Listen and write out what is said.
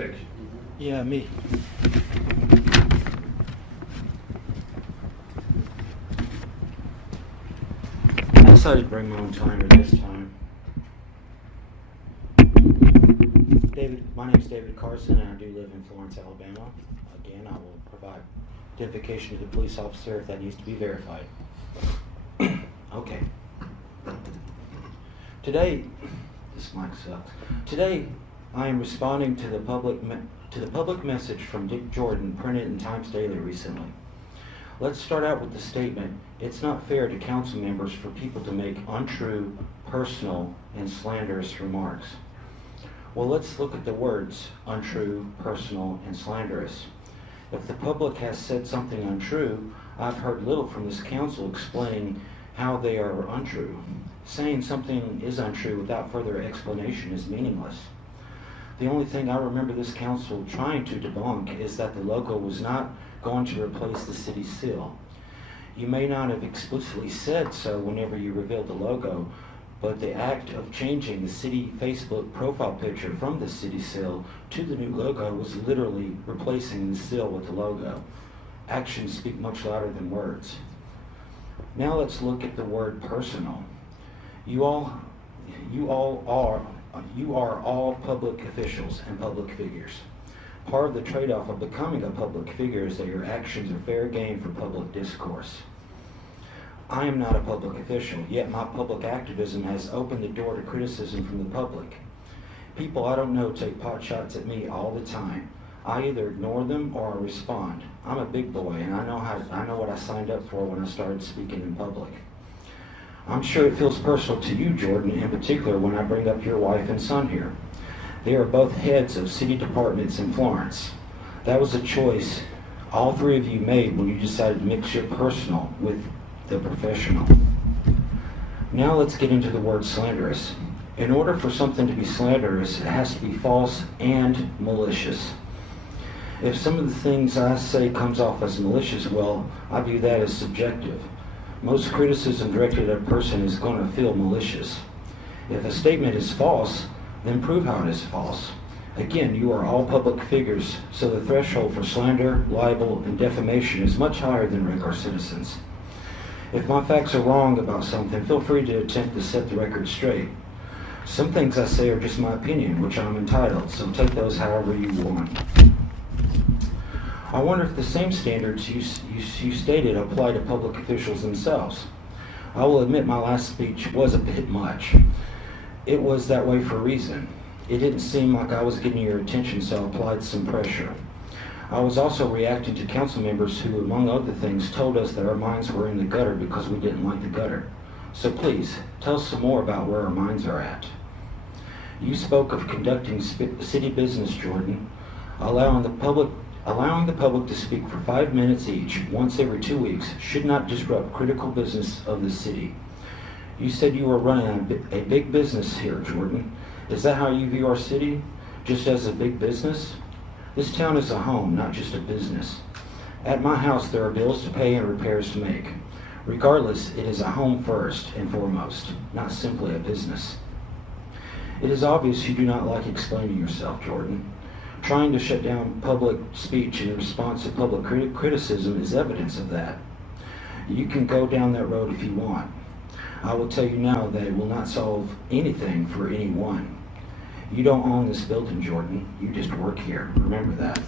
section. Yeah, me. I decided to bring my own timer this time. My name is David Carson, and I do live in Florence, Alabama. Again, I will provide identification to the police officer if that needs to be verified. Okay. Today, this mic sucks. Today, I am responding to the public message from Dick Jordan printed in Times Daily recently. Let's start out with the statement, it's not fair to council members for people to make untrue, personal, and slanderous remarks. Well, let's look at the words untrue, personal, and slanderous. If the public has said something untrue, I've heard little from this council explaining how they are untrue. Saying something is untrue without further explanation is meaningless. The only thing I remember this council trying to debunk is that the logo was not going to replace the city seal. You may not have explicitly said so whenever you revealed the logo, but the act of changing the city Facebook profile picture from the city seal to the new logo was literally replacing the seal with the logo. Actions speak much louder than words. Now let's look at the word personal. You are all public officials and public figures. Part of the trade-off of becoming a public figure is that your actions are fair game for public discourse. I am not a public official, yet my public activism has opened the door to criticism from the public. People I don't know take pot shots at me all the time. I either ignore them or I respond. I'm a big boy and I know what I signed up for when I started speaking in public. I'm sure it feels personal to you, Jordan, in particular when I bring up your wife and son here. They are both heads of city departments in Florence. That was a choice all three of you made when you decided to mix your personal with the professional. Now let's get into the word slanderous. In order for something to be slanderous, it has to be false and malicious. If some of the things I say comes off as malicious, well, I view that as subjective. Most criticism directed at a person is going to feel malicious. If a statement is false, then prove how it is false. Again, you are all public figures, so the threshold for slander, libel, and defamation is much higher than regular citizens. If my facts are wrong about something, feel free to attempt to set the record straight. Some things I say are just my opinion, which I'm entitled, so take those however you want. I wonder if the same standards you stated apply to public officials themselves. I will admit my last speech was a bit much. It was that way for a reason. It didn't seem like I was getting your attention, so I applied some pressure. I was also reacting to council members who, among other things, told us that our minds were in the gutter because we didn't like the gutter. So please, tell us some more about where our minds are at. You spoke of conducting city business, Jordan, allowing the public to speak for 5 minutes each, once every 2 weeks, should not disrupt critical business of the city. You said you were running a big business here, Jordan. Is that how you view our city? Just as a big business? This town is a home, not just a business. At my house, there are bills to pay and repairs to make. Regardless, it is a home first and foremost, not simply a business. It is obvious you do not like explaining yourself, Jordan. Trying to shut down public speech in response to public criticism is evidence of that. You can go down that road if you want. I will tell you now that it will not solve anything for anyone. You don't own this building, Jordan. You just work here. Remember that.